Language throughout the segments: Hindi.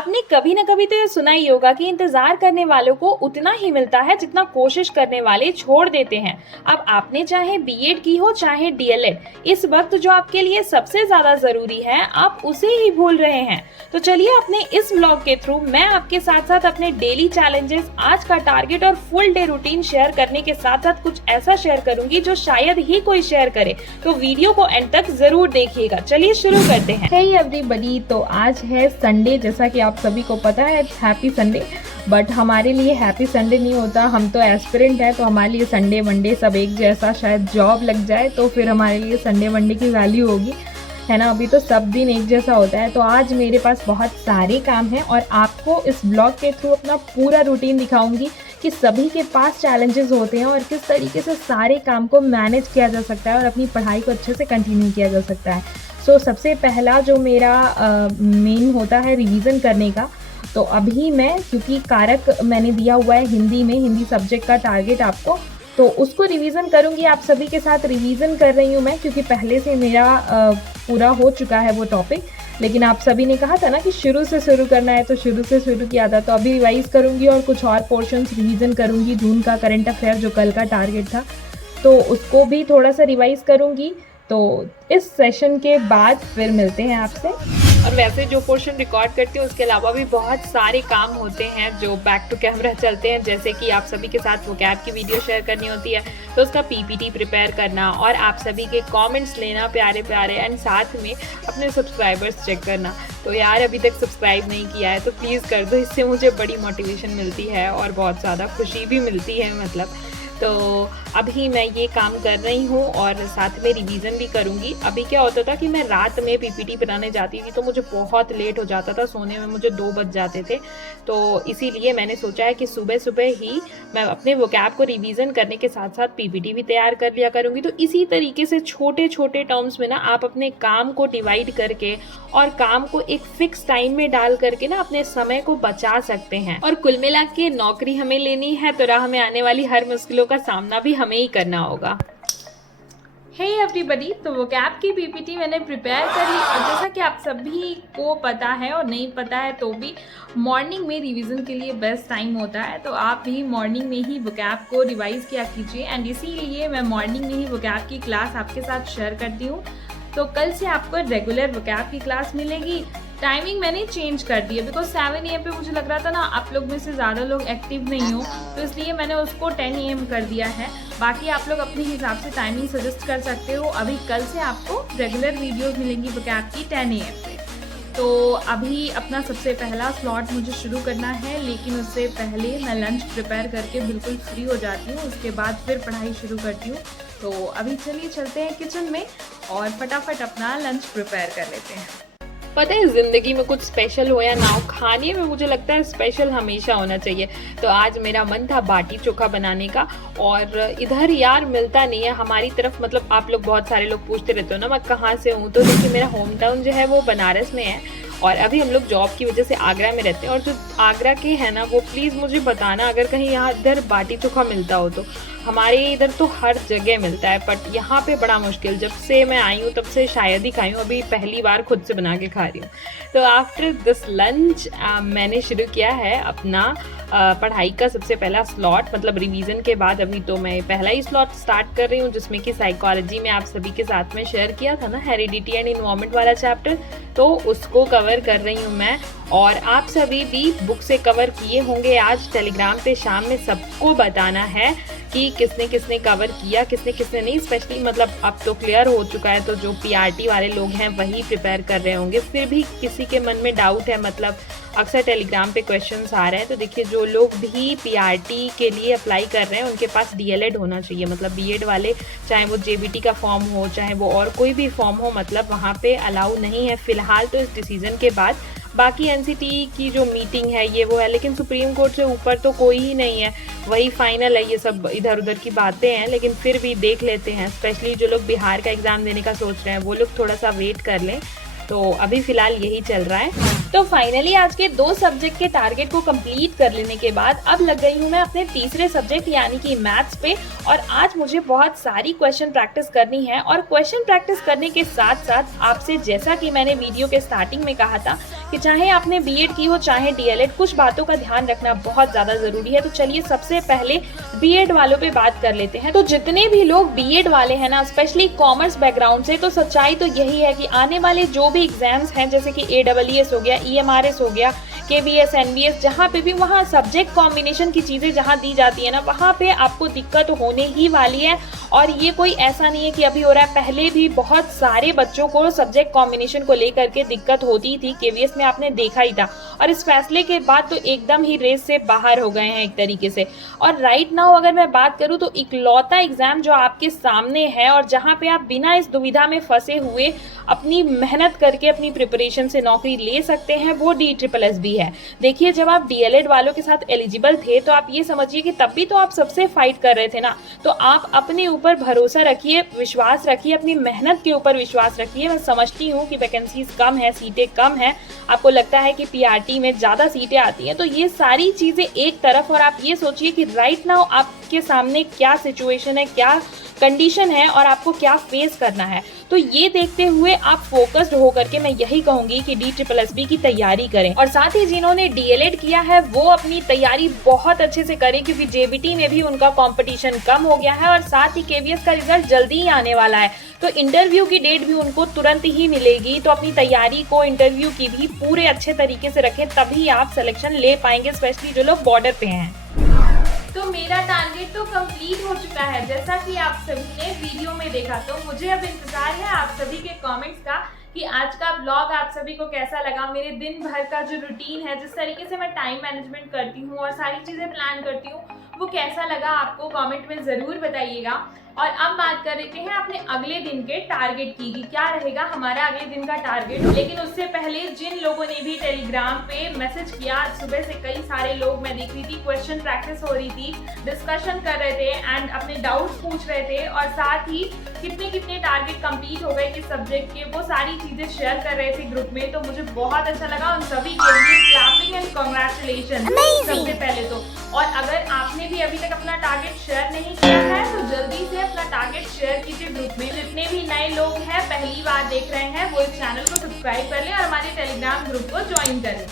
आपने कभी ना कभी तो ये सुना ही होगा कि इंतजार करने वालों को उतना ही मिलता है जितना कोशिश करने वाले छोड़ देते हैं। अब आपने चाहे बीएड की हो चाहे डीएलएड, इस वक्त जो आपके लिए सबसे ज्यादा जरूरी है आप उसे ही भूल रहे हैं। तो चलिए अपने इस व्लॉग के थ्रू मैं आपके साथ साथ अपने डेली चैलेंजेस, आज का टारगेट और फुल डे रूटीन शेयर करने के साथ साथ कुछ ऐसा शेयर करूंगी जो शायद ही कोई शेयर करे। तो वीडियो को एंड तक जरूर देखिएगा। चलिए शुरू करते हैं। हे एवरीबॉडी, तो आज है संडे। जैसा कि आप सभी को पता है हैप्पी संडे, बट हमारे लिए हैप्पी संडे नहीं होता। हम तो एस्पिरेंट है, तो हमारे लिए संडे मंडे सब एक जैसा। शायद जॉब लग जाए तो फिर हमारे लिए संडे मंडे की वैल्यू होगी, है ना। अभी तो सब दिन एक जैसा होता है। तो आज मेरे पास बहुत सारे काम हैं और आपको इस ब्लॉग के थ्रू अपना पूरा रूटीन दिखाऊंगी कि सभी के पास चैलेंजेस होते हैं और किस तरीके से सारे काम को मैनेज किया जा सकता है और अपनी पढ़ाई को अच्छे से कंटिन्यू किया जा सकता है। सो सबसे पहला जो मेरा मेन होता है रिवीजन करने का, तो अभी मैं, क्योंकि कारक मैंने दिया हुआ है हिंदी में, हिंदी सब्जेक्ट का टारगेट आपको, तो उसको रिवीजन करूंगी। आप सभी के साथ रिवीजन कर रही हूँ मैं, क्योंकि पहले से मेरा पूरा हो चुका है वो टॉपिक। लेकिन आप सभी ने कहा था ना कि शुरू से शुरू करना है, तो शुरू से शुरू किया था। तो अभी रिवाइज करूंगी और कुछ और पोर्शंस रिवीजन करूंगी। जून का करंट अफेयर जो कल का टारगेट था, तो उसको भी थोड़ा सा रिवाइज करूंगी। तो इस सेशन के बाद फिर मिलते हैं आपसे। और वैसे जो पोर्शन रिकॉर्ड करती हूँ उसके अलावा भी बहुत सारे काम होते हैं जो बैक टू कैमरा चलते हैं। जैसे कि आप सभी के साथ वोकैब की वीडियो शेयर करनी होती है, तो उसका पीपीटी प्रिपेयर करना और आप सभी के कमेंट्स लेना प्यारे प्यारे, एंड साथ में अपने सब्सक्राइबर्स चेक करना। तो यार अभी तक सब्सक्राइब नहीं किया है तो प्लीज़ कर दो, इससे मुझे बड़ी मोटिवेशन मिलती है और बहुत ज़्यादा खुशी भी मिलती है। मतलब तो अभी मैं ये काम कर रही हूँ और साथ में रिवीजन भी करूँगी। अभी क्या होता था कि मैं रात में पीपीटी बनाने जाती थी तो मुझे बहुत लेट हो जाता था, सोने में मुझे 2 बज जाते थे। तो इसीलिए मैंने सोचा है कि सुबह सुबह ही मैं अपने वोकैब को रिवीजन करने के साथ साथ पीपीटी भी तैयार कर लिया करूँगी। तो इसी तरीके से छोटे छोटे टर्म्स में ना आप अपने काम को डिवाइड करके और काम को एक फिक्स टाइम में डाल करके ना अपने समय को बचा सकते हैं। और कुल मिला के नौकरी हमें लेनी है तो राह में आने वाली हर मुश्किलों का सामना भी हमें ही करना होगा। हे एवरीबॉडी, तो वोकैब की पीपीटी मैंने प्रिपेयर कर ली। और जैसा कि आप सभी को पता है और नहीं पता है तो भी, मॉर्निंग में रिवीजन के लिए बेस्ट टाइम होता है। तो आप भी मॉर्निंग में ही वोकैब को रिवाइज किया कीजिए। एंड इसीलिए मैं मॉर्निंग में ही वोकैब की क्लास आपके साथ शेयर करती हूँ। तो कल से आपको रेगुलर वोकैब की क्लास मिलेगी। टाइमिंग मैंने चेंज कर दी है, बिकॉज 7 AM पे मुझे लग रहा था ना आप लोग में से ज़्यादा लोग एक्टिव नहीं हो, तो इसलिए मैंने उसको 10 AM कर दिया है। बाकी आप लोग अपने हिसाब से टाइमिंग सजेस्ट कर सकते हो। अभी कल से आपको रेगुलर वीडियोस मिलेंगी वोकैब की 10 AM पे। तो अभी अपना सबसे पहला स्लॉट मुझे शुरू करना है, लेकिन उससे पहले मैं लंच प्रिपेयर करके बिल्कुल फ्री हो जाती हूँ। उसके बाद फिर पढ़ाई शुरू करती हूँ। तो अभी चलिए चलते हैं किचन में और फटाफट अपना लंच प्रिपेयर कर लेते हैं। पता है जिंदगी में कुछ स्पेशल हो या ना हो, खाने में मुझे लगता है स्पेशल हमेशा होना चाहिए। तो आज मेरा मन था बाटी चोखा बनाने का, और इधर यार मिलता नहीं है हमारी तरफ। मतलब आप लोग बहुत सारे लोग पूछते रहते हो ना मैं कहाँ से हूँ, तो देखिए मेरा होम टाउन जो है वो बनारस में है और अभी हम लोग जॉब की वजह से आगरा में रहते हैं। और जो आगरा के हैं ना वो प्लीज़ मुझे बताना अगर कहीं यहाँ इधर बाटी चोखा मिलता हो तो। हमारे इधर तो हर जगह मिलता है, बट यहाँ पे बड़ा मुश्किल। जब से मैं आई हूँ तब से शायद ही खाई हूँ, अभी पहली बार खुद से बना के खा रही हूँ। तो आफ्टर दिस लंच मैंने शुरू किया है अपना पढ़ाई का सबसे पहला स्लॉट, मतलब रिवीजन के बाद। अभी तो मैं पहला ही स्लॉट स्टार्ट कर रही हूँ, जिसमें कि साइकोलॉजी में आप सभी के साथ में शेयर किया था ना, हेरिडिटी एंड इन्वायरमेंट वाला चैप्टर, तो उसको कवर कर रही हूँ मैं। और आप सभी भी बुक से कवर किए होंगे। आज टेलीग्राम पे शाम में सबको बताना है कि किसने किसने कवर किया, किसने किसने नहीं। स्पेशली मतलब अब तो क्लियर हो चुका है, तो जो पीआरटी वाले लोग हैं वही प्रिपेयर कर रहे होंगे। फिर भी किसी के मन में डाउट है, मतलब अक्सर टेलीग्राम पे क्वेश्चंस आ रहे हैं। तो देखिए जो लोग भी पीआरटी के लिए अप्लाई कर रहे हैं उनके पास डीएलएड होना चाहिए। मतलब बीएड वाले, चाहे वो जेबीटी का फॉर्म हो चाहे वो और कोई भी फॉर्म हो, मतलब वहाँ पे अलाउ नहीं है फिलहाल तो इस डिसीजन के बाद। बाकी एनसीटी की जो मीटिंग है ये वो है, लेकिन सुप्रीम कोर्ट से ऊपर तो कोई ही नहीं है, वही फाइनल है। ये सब इधर उधर की बातें हैं, लेकिन फिर भी देख लेते हैं। स्पेशली जो लोग बिहार का एग्ज़ाम देने का सोच रहे हैं वो लोग थोड़ा सा वेट कर लें। तो अभी फ़िलहाल यही चल रहा है। तो फाइनली आज के 2 सब्जेक्ट के टारगेट को कंप्लीट कर लेने के बाद अब लग गई हूँ मैं अपने तीसरे सब्जेक्ट यानी कि मैथ्स पे। और आज मुझे बहुत सारी क्वेश्चन प्रैक्टिस करनी है और क्वेश्चन प्रैक्टिस करने के साथ साथ आपसे, जैसा कि मैंने वीडियो के स्टार्टिंग में कहा था कि चाहे आपने बीएड की हो चाहे डीएलएड, कुछ बातों का ध्यान रखना बहुत ज़्यादा ज़रूरी है। तो चलिए सबसे पहले बीएड वालों पे बात कर लेते हैं। तो जितने भी लोग बीएड वाले हैं ना, स्पेशली कॉमर्स बैकग्राउंड से, तो सच्चाई तो यही है कि आने वाले जो भी एग्जाम्स हैं, जैसे कि AEES हो गया, EMRS हो गया, KVS, NVS, जहाँ पे भी वहाँ सब्जेक्ट कॉम्बिनेशन की चीज़ें जहाँ दी जाती है ना, वहाँ पे आपको दिक्कत होने ही वाली है। और ये कोई ऐसा नहीं है कि अभी हो रहा है, पहले भी बहुत सारे बच्चों को सब्जेक्ट कॉम्बिनेशन को लेकर के दिक्कत होती थी। KVS में आपने देखा ही था, और इस फैसले के बाद तो एकदम ही रेस से बाहर हो गए हैं एक तरीके से। और राइट नाउ अगर मैं बात करूँ तो इकलौता एग्जाम जो आपके सामने है और जहाँ पे आप बिना इस दुविधा में फंसे हुए अपनी मेहनत करके अपनी प्रिपरेशन से नौकरी ले सकते हैं, वो DSSS है। देखिए, जब आप डीएलएड वालों के साथ एलिजिबल थे तो आप ये समझिए कि तब भी तो आप सबसे फाइट कर रहे थे ना। तो आप अपने ऊपर भरोसा रखिए, विश्वास रखिए, अपनी मेहनत के ऊपर विश्वास रखिए। मैं समझती हूँ कि वैकेंसीज कम है, सीटें कम है, आपको लगता है कि पीआरटी में ज़्यादा सीटें आती हैं, तो ये सारी चीज़ें एक तरफ, और आप ये सोचिए कि राइट नाउ आपके सामने क्या सिचुएशन है, क्या कंडीशन है और आपको क्या फेस करना है। तो ये देखते हुए आप फोकस्ड होकर के, मैं यही कहूंगी कि DSSS की तैयारी करें। और साथ ही जिन्होंने डीएलएड किया है वो अपनी तैयारी बहुत अच्छे से करें, क्योंकि जेबीटी में भी उनका कंपटीशन कम हो गया है और साथ ही केवीएस का रिजल्ट जल्दी ही आने वाला है। तो इंटरव्यू की डेट भी उनको तुरंत ही मिलेगी। तो अपनी तैयारी को, इंटरव्यू की भी पूरे अच्छे तरीके से रखें, तभी आप सिलेक्शन ले पाएंगे, स्पेशली जो लोग बॉर्डर पे हैं। तो मेरा टारगेट तो कंप्लीट हो चुका है, जैसा कि आप सभी ने वीडियो में देखा। तो मुझे अब इंतजार है आप सभी के कमेंट्स का कि आज का ब्लॉग आप सभी को कैसा लगा। मेरे दिन भर का जो रूटीन है, जिस तरीके से मैं टाइम मैनेजमेंट करती हूँ और सारी चीज़ें प्लान करती हूँ, वो कैसा लगा आपको कमेंट में ज़रूर बताइएगा। और अब बात कर लेते हैं अपने अगले दिन के टारगेट की कि क्या रहेगा हमारा अगले दिन का टारगेट। लेकिन उससे पहले जिन लोगों ने भी टेलीग्राम पे मैसेज किया, सुबह से कई सारे लोग, मैं देख रही थी क्वेश्चन प्रैक्टिस हो रही थी, डिस्कशन कर रहे थे एंड अपने डाउट्स पूछ रहे थे, और साथ ही कितने कितने टारगेट कंप्लीट हो गए किस सब्जेक्ट के, वो सारी चीज़ें शेयर कर रहे थे ग्रुप में। तो मुझे बहुत अच्छा लगा, उन सभी के लिए क्लैपिंग एंड कांग्रेचुलेशन सबसे पहले तो। और अगर आपने भी अभी तक अपना टारगेट शेयर नहीं किया है तो जल्दी से अपना टारगेट शेयर कीजिए ग्रुप में। जितने भी नए लोग हैं, पहली बार देख रहे हैं, वो इस चैनल को सब्सक्राइब कर लें और हमारे टेलीग्राम ग्रुप को ज्वाइन करें।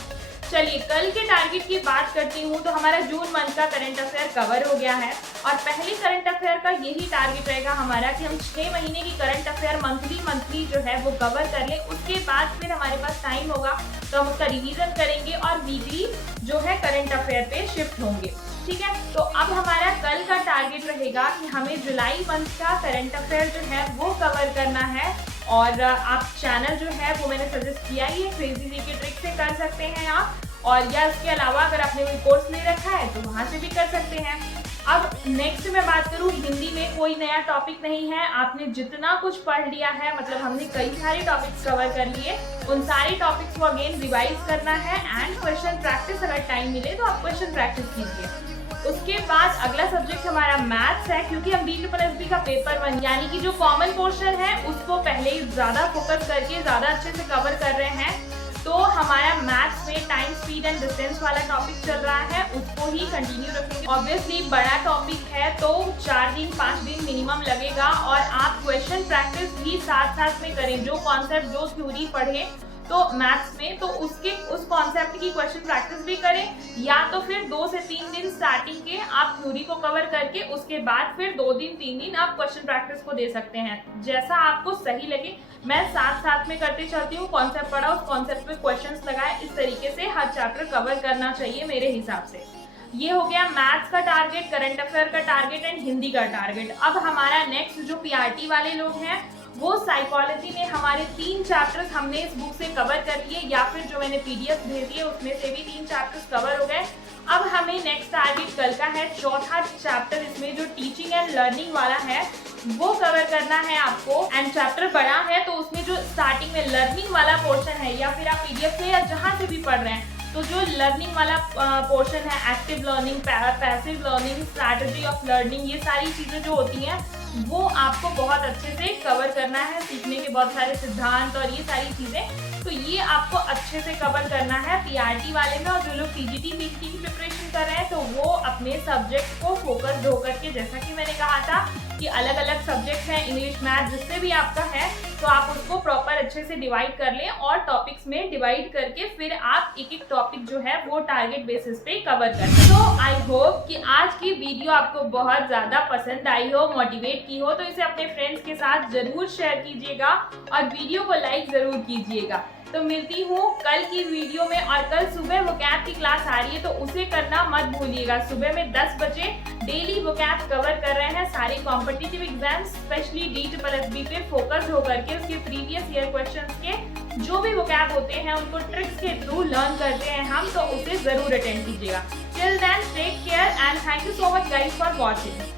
चलिए कल के टारगेट की बात करती हूँ। तो हमारा जून मंथ का करंट अफेयर कवर हो गया है और पहले करंट अफेयर का यही टारगेट रहेगा हमारा कि हम 6 महीने की करंट अफेयर मंथली जो है वो कवर कर लें। उसके बाद फिर हमारे पास टाइम होगा तो हम उसका रिवीजन करेंगे और वीकली जो है करंट अफेयर पे शिफ्ट होंगे। ठीक है, तो अब हमारा कल का टारगेट रहेगा कि हमें जुलाई मंथ का करंट अफेयर जो है वो कवर करना है। और आप चैनल जो है वो मैंने सजेस्ट किया ही है, क्रेजी जी की ट्रिक से कर सकते हैं आप, और या इसके अलावा अगर आपने कोई कोर्स ले रखा है तो वहाँ से भी कर सकते हैं। अब नेक्स्ट मैं बात करूँ, हिंदी में कोई नया टॉपिक नहीं है। आपने जितना कुछ पढ़ लिया है, मतलब हमने कई सारे टॉपिक्स कवर कर लिए, उन सारे टॉपिक्स को अगेन रिवाइज करना है एंड क्वेश्चन प्रैक्टिस, अगर टाइम मिले तो आप क्वेश्चन प्रैक्टिस कीजिए। उसके बाद अगला सब्जेक्ट हमारा मैथ्स है, क्योंकि हम DSSS का पेपर 1 यानी कि जो कॉमन पोर्शन है उसको पहले ही ज़्यादा फोकस करके ज़्यादा अच्छे से कवर कर रहे हैं। तो हमारा मैथ्स में टाइम, स्पीड एंड डिस्टेंस वाला टॉपिक चल रहा है, उसको ही कंटिन्यू रखेंगे। ऑब्वियसली बड़ा टॉपिक है तो 4 दिन 5 दिन मिनिमम लगेगा, और आप क्वेश्चन प्रैक्टिस भी साथ साथ में करें। जो कॉन्सेप्ट, जो थ्योरी पढ़े तो मैथ्स में, तो उस कॉन्सेप्ट की क्वेश्चन प्रैक्टिस भी करें, या तो फिर 2 से 3 दिन स्टार्टिंग के आप थ्योरी को कवर करके उसके बाद फिर 2 दिन 3 दिन आप क्वेश्चन प्रैक्टिस को दे सकते हैं, जैसा आपको सही लगे। मैं साथ साथ में करते चलती हूँ, कॉन्सेप्ट पढ़ा, उस कॉन्सेप्ट पे क्वेश्चंस लगाए, इस तरीके से हर चैप्टर कवर करना चाहिए मेरे हिसाब से। ये हो गया मैथ्स का टारगेट, करंट अफेयर का टारगेट एंड हिंदी का टारगेट। अब हमारा नेक्स्ट जो पीआरटी वाले लोग हैं, वो साइकोलॉजी में हमारे 3 चैप्टर्स हमने इस बुक से कवर कर लिए, या फिर जो मैंने पीडीएफ भेजी है उसमें से भी 3 चैप्टर्स कवर हो गए। अब हमें नेक्स्ट टारगेट कल का है 4था चैप्टर, इसमें जो टीचिंग एंड लर्निंग वाला है वो कवर करना है आपको। एंड चैप्टर बड़ा है तो उसमें जो स्टार्टिंग में लर्निंग वाला पोर्शन है, या फिर आप पीडीएफ से या जहाँ से भी पढ़ रहे हैं, तो जो लर्निंग वाला पोर्शन है, active learning, passive learning, strategy of learning, ये सारी चीज़ें जो होती हैं वो आपको बहुत अच्छे से कवर करना है, सीखने के बहुत सारे सिद्धांत और ये सारी चीज़ें। तो ये आपको अच्छे से कवर करना है पीआरटी वाले में। और जो लोग टीजीटी पीटी की प्रिपरेशन कर रहे हैं तो वो अपने सब्जेक्ट को फोकस होकर के, जैसा कि मैंने कहा था कि अलग अलग सब्जेक्ट हैं, इंग्लिश मैथ जिससे भी आपका है तो आप उसको प्रॉपर अच्छे से डिवाइड कर लें और टॉपिक्स में डिवाइड करके फिर आप एक एक टॉपिक जो है वो टारगेट बेसिस पे कवर कर लें। तो आई होप कि आज की वीडियो आपको बहुत ज़्यादा पसंद आई हो, मोटिवेट की हो, तो इसे अपने फ्रेंड्स के साथ ज़रूर शेयर कीजिएगा और वीडियो को लाइक ज़रूर कीजिएगा। तो मिलती हूँ कल की वीडियो में। और कल सुबह वोकैब की क्लास आ रही है तो उसे करना मत भूलिएगा। सुबह में 10 बजे डेली वोकैब कवर कर रहे हैं, सारे कॉम्पिटिटिव एग्जाम्स स्पेशली DSSB पे फोकस होकर के उसके प्रीवियस ईयर क्वेश्चंस के जो भी वोकैब होते हैं उनको ट्रिक्स के थ्रू लर्न करते हैं हम, तो उसे जरूर अटेंड कीजिएगा। Till then take care and thank you so much guys for watching.